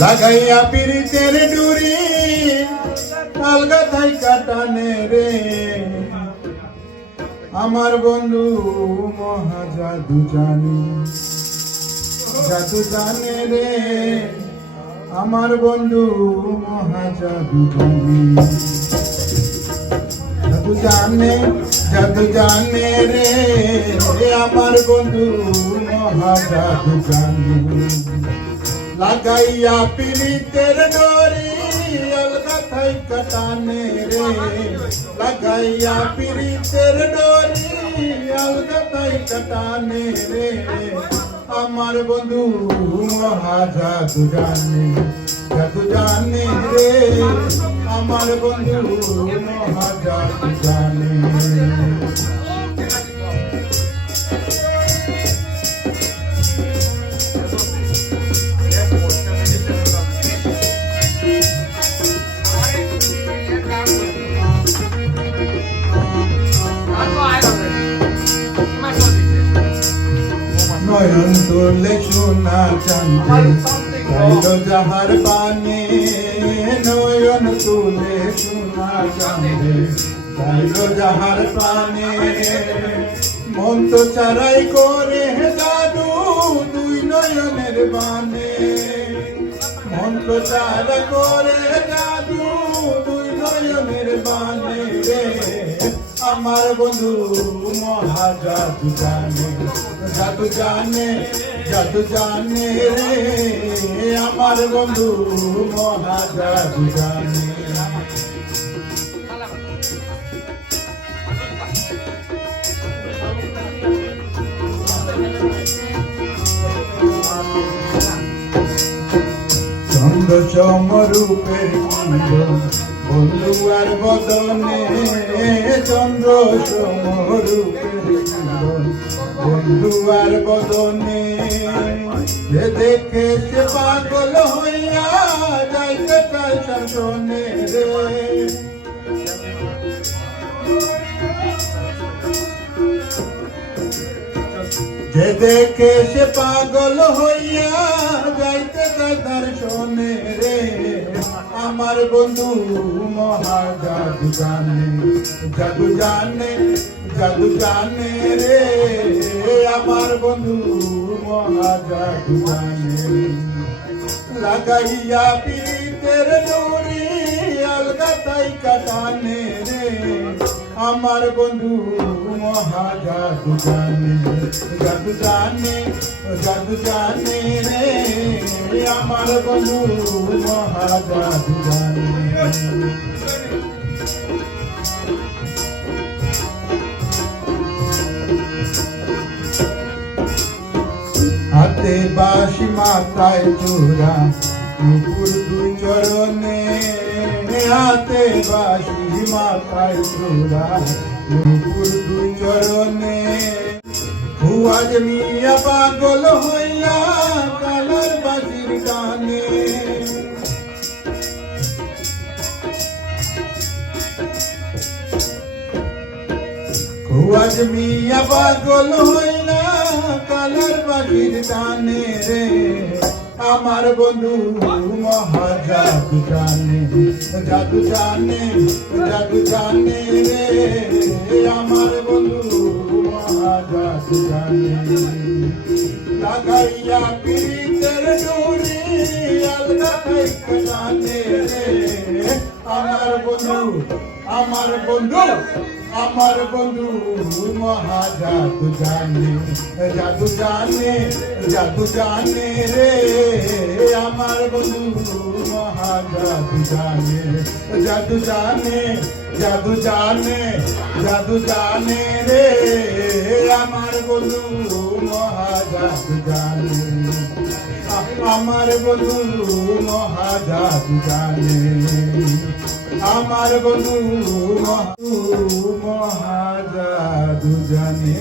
লাগাইয়া পিরিতের ডুরি আলগা থাই কাটানে রে আমার বন্ধু মহা জাদু জানে রে আমার বন্ধু মহা জাদু জানে রে আমার বন্ধু মহা জাদু জানে লাগাইয়া পিরিতের ডোরি আলগা থাই কাটানে রে লাগাইয়া পিরিতের ডোরি আলগা থাই কাটানে রে আমার বন্ধু মহা জাদু জানে রে আমার বন্ধু মহা জাদু জানে নয়ন তুলে সোনা চাঁদে চাইলো যাহার পানে নয়ন তুলে সোনা চাঁদে চাইলো যাহার পানে মন তো চারাই করে জাদু দুই নয়নের বানে মন তো চারা করে জাদু দুই নয়নের বানে রে আমার বন্ধু মহা জাদু জানে রে আমার বন্ধু মহা জাদু জানে চন্দ্র সমরূপের বন্ধু আর বদনে চন্দ্র সমরূপের বন্ধু আর বদনে যে দেখে সে পাগল হইয়া যাইতে চাই শাসনে রে যে দেখে সে পাগল হইয়া যাইতে চাই দর্শনে রে আমার বন্ধু মহা জাদু জানে রে আমার বন্ধু মহা জাদু জানে লাগাইয়া পিরিতের ডোরি আলগা থাই কাটানে রে আমার বন্ধু মহা জাদু জানে রে আমার বন্ধু মহা জাদু জানে হাতে বাঁশি মাথায় চূড়া নুপুর দুই চরণে হাতে বাঁশি মাথায় চূড়া নুপুর দুই চরণে খুয়াজ মিয়া পাগল হইয়া কালার বাঁশির গানে খুয়াজ মিয়া পাগল হইয়া কালার বাঁশির গানে রে আমার বন্ধু মহা জাদু জানে রে আমার বন্ধু মহা জাদু জানে লাগাইয়া পিরিতের ডোরি আলগা থাই কাটানে রে আমার বন্ধু মহা জাদু জানে রে আমার বন্ধু মহা জাদু জানে রে আমার বন্ধু মহা জাদু জানে আমার বন্ধু মহা জাদু জানে আমার বন্ধু মহা জাদু জানে।